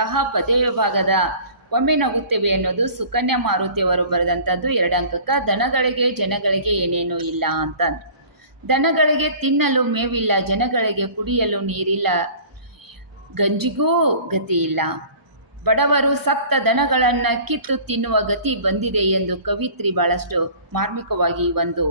ಬರೆದಂತಹ ಪದವಿ ವಿಭಾಗದ ಒಮ್ಮೆ ನಗುತ್ತೇವೆ ಅನ್ನೋದು ಸುಕನ್ಯಾ ಮಾರುತಿಯವರು ಬರೆದಂಥದ್ದು. ಎರಡು ಅಂಕಕ್ಕ ದನಗಳಿಗೆ ಜನಗಳಿಗೆ ಏನೇನೂ ಇಲ್ಲ ಅಂತ. ದನಗಳಿಗೆ ತಿನ್ನಲು ಮೇವಿಲ್ಲ, ಜನಗಳಿಗೆ ಕುಡಿಯಲು ನೀರಿಲ್ಲ, ಗಂಜಿಗೂ ಗತಿ ಇಲ್ಲ. ಬಡವರು ಸತ್ತ ದನಗಳನ್ನು ಕಿತ್ತು ತಿನ್ನುವ ಗತಿ ಬಂದಿದೆ ಎಂದು ಕವಿತ್ರಿ ಭಾಳಷ್ಟು ಮಾರ್ಮಿಕವಾಗಿ ಒಂದು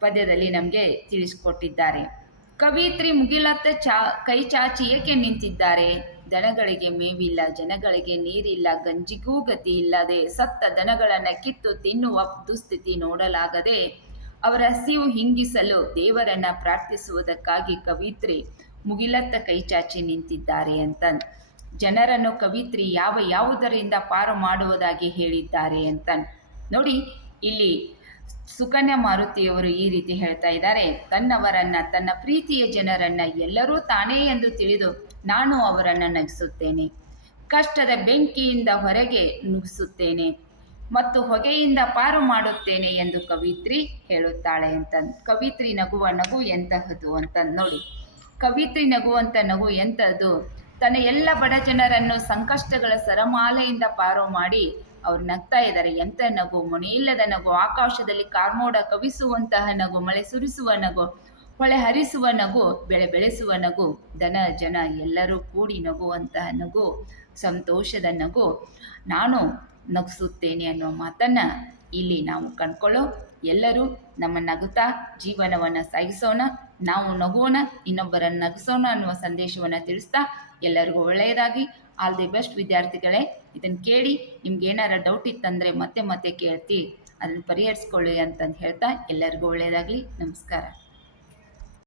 ಪದ್ಯದಲ್ಲಿ ನಮಗೆ ತಿಳಿಸಿಕೊಟ್ಟಿದ್ದಾರೆ. ಕವಿತ್ರಿ ಮುಗಿಲತ್ತ ಚಾ, ಕೈ ಚಾಚಿ ಏಕೆ ನಿಂತಿದ್ದಾರೆ? ದನಗಳಿಗೆ ಮೇವಿಲ್ಲ, ಜನಗಳಿಗೆ ನೀರಿಲ್ಲ, ಗಂಜಿಗೂ ಗತಿ ಇಲ್ಲದೆ ಸತ್ತ ದನಗಳನ್ನು ಕಿತ್ತು ತಿನ್ನುವ ದುಸ್ಥಿತಿ ನೋಡಲಾಗದೆ ಅವರ ಹಸಿವು ಹಿಂಗಿಸಲು ದೇವರನ್ನ ಪ್ರಾರ್ಥಿಸುವುದಕ್ಕಾಗಿ ಕವಿತ್ರಿ ಮುಗಿಲತ್ತ ಕೈ ಚಾಚಿ ನಿಂತಿದ್ದಾರೆ ಅಂತ ಜನರನ್ನು ಕವಿತ್ರಿ ಯಾವ ಯಾವುದರಿಂದ ಪಾರು ಮಾಡುವುದಾಗಿ ಹೇಳಿದ್ದಾರೆ ಅಂತ ನೋಡಿ, ಇಲ್ಲಿ ಸುಕನ್ಯಾ ಮಾರುತಿಯವರು ಈ ರೀತಿ ಹೇಳ್ತಾ ಇದ್ದಾರೆ. ತನ್ನವರನ್ನ, ತನ್ನ ಪ್ರೀತಿಯ ಜನರನ್ನ ಎಲ್ಲರೂ ತಾನೇ ಎಂದು ತಿಳಿದು ನಾನು ಅವರನ್ನು ನಗಿಸುತ್ತೇನೆ. ಕಷ್ಟದ ಬೆಂಕಿಯಿಂದ ಹೊರಗೆ ನುಗ್ಗಿಸುತ್ತೇನೆ ಮತ್ತು ಹೊಗೆಯಿಂದ ಪಾರು ಮಾಡುತ್ತೇನೆ ಎಂದು ಕವಿತ್ರಿ ಹೇಳುತ್ತಾಳೆ ಅಂತ, ಕವಿತ್ರಿ ನಗುವ ನಗು ಎಂತಹದ್ದು ಅಂತ ನೋಡಿ. ಕವಿತ್ರಿ ನಗುವಂಥ ನಗು ಎಂಥದ್ದು ತನ್ನ ಎಲ್ಲ ಬಡ ಜನರನ್ನು ಸಂಕಷ್ಟಗಳ ಸರಮಾಲೆಯಿಂದ ಪಾರು ಮಾಡಿ ಅವ್ರು ನಗ್ತಾ ಇದ್ದಾರೆ. ಎಂಥ ನಗು? ಮೊನೆಯಿಲ್ಲದ ನಗು, ಆಕಾಶದಲ್ಲಿ ಕಾರ್ಮೋಡ ಕವಿಸುವಂತಹ ನಗು, ಮಳೆ ಸುರಿಸುವ ನಗು, ಹೊಳೆ ಹರಿಸುವ ನಗು, ಬೆಳೆ ಬೆಳೆಸುವ ನಗು, ದನ, ಜನ ಎಲ್ಲರೂ ಕೂಡಿ ನಗುವಂತಹ ನಗು, ಸಂತೋಷದ ನಗು. ನಾನು ನಗಿಸುತ್ತೇನೆ ಅನ್ನೋ ಮಾತನ್ನು ಇಲ್ಲಿ ನಾವು ಕಂಡ್ಕೊಳ್ಳೋ ಎಲ್ಲರೂ ನಮ್ಮ ನಗುತ್ತಾ ಜೀವನವನ್ನು ಸಾಗಿಸೋಣ. ನಾವು ನಗೋಣ ಇನ್ನೊಬ್ಬರನ್ನು ನಗಿಸೋಣ ಅನ್ನುವ ಸಂದೇಶವನ್ನು ತಿಳಿಸ್ತಾ ಎಲ್ಲರಿಗೂ ಒಳ್ಳೆಯದಾಗಿ ಆಲ್ ದಿ ಬೆಸ್ಟ್ ವಿದ್ಯಾರ್ಥಿಗಳೇ ಇದನ್ನು ಕೇಳಿ ನಿಮ್ಗೆ ಏನಾರ ಡೌಟ್ ಇತ್ತಂದರೆ ಮತ್ತೆ ಮತ್ತೆ ಕೇಳ್ತಿ. ಅದನ್ನು ಪರಿಹರಿಸ್ಕೊಳ್ಳಿ ಅಂತಂದು ಹೇಳ್ತಾ ಎಲ್ಲರಿಗೂ ಒಳ್ಳೆಯದಾಗಲಿ ನಮಸ್ಕಾರ.